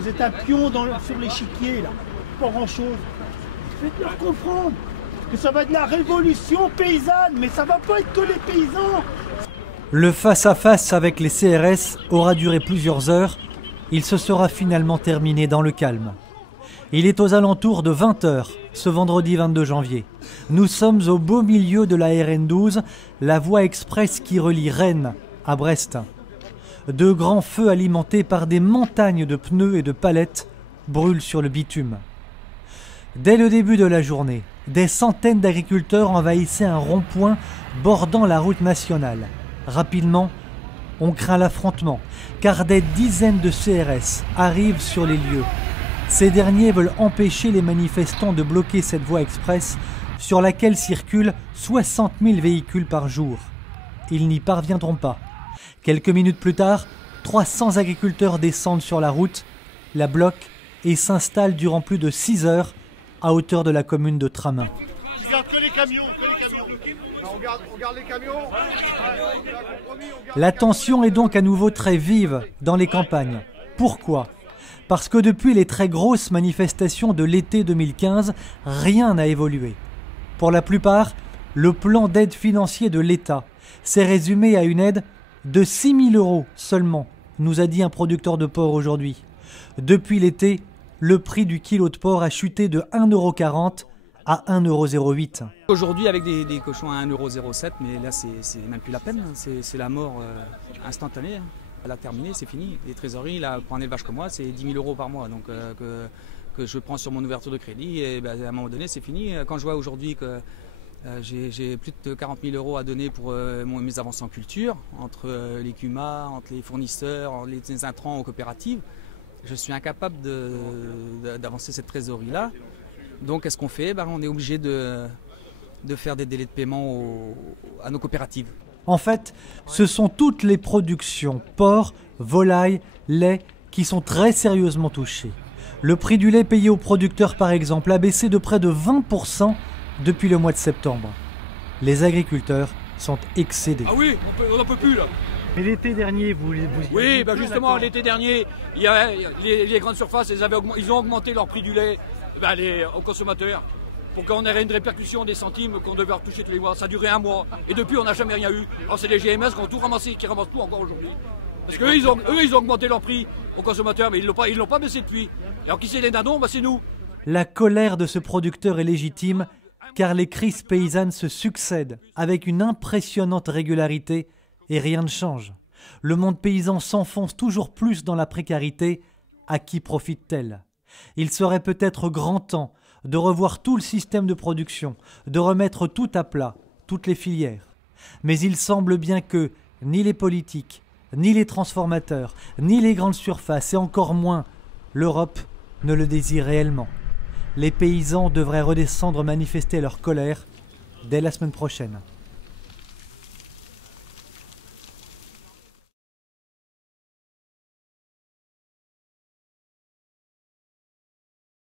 Vous êtes un pion sur l'échiquier, là. Pas grand-chose. Faites-leur comprendre que ça va être la révolution paysanne, mais ça va pas être que les paysans. Le face-à-face avec les CRS aura duré plusieurs heures. Il se sera finalement terminé dans le calme. Il est aux alentours de 20 h ce vendredi 22 janvier. Nous sommes au beau milieu de la RN12, la voie express qui relie Rennes à Brest. De grands feux alimentés par des montagnes de pneus et de palettes brûlent sur le bitume. Dès le début de la journée, des centaines d'agriculteurs envahissaient un rond-point bordant la route nationale. Rapidement, on craint l'affrontement, car des dizaines de CRS arrivent sur les lieux. Ces derniers veulent empêcher les manifestants de bloquer cette voie express sur laquelle circulent 60 000 véhicules par jour. Ils n'y parviendront pas. Quelques minutes plus tard, 300 agriculteurs descendent sur la route, la bloquent et s'installent durant plus de 6 heures à hauteur de la commune de Tramin. La tension est donc à nouveau très vive dans les campagnes. Pourquoi ? Parce que depuis les très grosses manifestations de l'été 2015, rien n'a évolué. Pour la plupart, le plan d'aide financier de l'État s'est résumé à une aide de 6 000 € seulement, nous a dit un producteur de porc aujourd'hui. Depuis l'été, le prix du kilo de porc a chuté de 1,40 € à 1,08 €. Aujourd'hui, avec des cochons à 1,07 €, mais là, c'est même plus la peine. C'est la mort instantanée. Elle a terminé, c'est fini. Les trésoreries, là, pour un élevage comme moi, c'est 10 000 € par mois. Donc, que je prends sur mon ouverture de crédit, et à un moment donné, c'est fini. Quand je vois aujourd'hui que j'ai plus de 40 000 € à donner pour mes avances en culture, entre les CUMA, entre les fournisseurs, les intrants aux coopératives, je suis incapable d'avancer cette trésorerie-là. Donc, qu'est-ce qu'on fait ? On est obligé de faire des délais de paiement à nos coopératives. En fait, ce sont toutes les productions, porc, volaille, lait, qui sont très sérieusement touchées. Le prix du lait payé aux producteurs, par exemple, a baissé de près de 20 % depuis le mois de septembre. Les agriculteurs sont excédés. Ah oui, on n'en peut plus là. Mais l'été dernier, vous Oui, justement, l'été dernier, il y a les grandes surfaces, ils ont augmenté leur prix du lait aux consommateurs pour qu'on ait une répercussion des centimes qu'on devait retoucher tous les mois. Ça a duré un mois et depuis, on n'a jamais rien eu. Alors c'est les GMS qui ont tout ramassé, qui ramassent tout encore aujourd'hui. Parce qu'eux, ils ont augmenté leur prix aux consommateurs, mais ils l'ont pas baissé depuis. Alors qui c'est les nadons ? C'est nous. La colère de ce producteur est légitime, car les crises paysannes se succèdent avec une impressionnante régularité et rien ne change. Le monde paysan s'enfonce toujours plus dans la précarité. À qui profite-t-elle ? Il serait peut-être grand temps de revoir tout le système de production, de remettre tout à plat, toutes les filières. Mais il semble bien que ni les politiques, ni les transformateurs, ni les grandes surfaces, et encore moins l'Europe, ne le désirent réellement. Les paysans devraient redescendre manifester leur colère dès la semaine prochaine.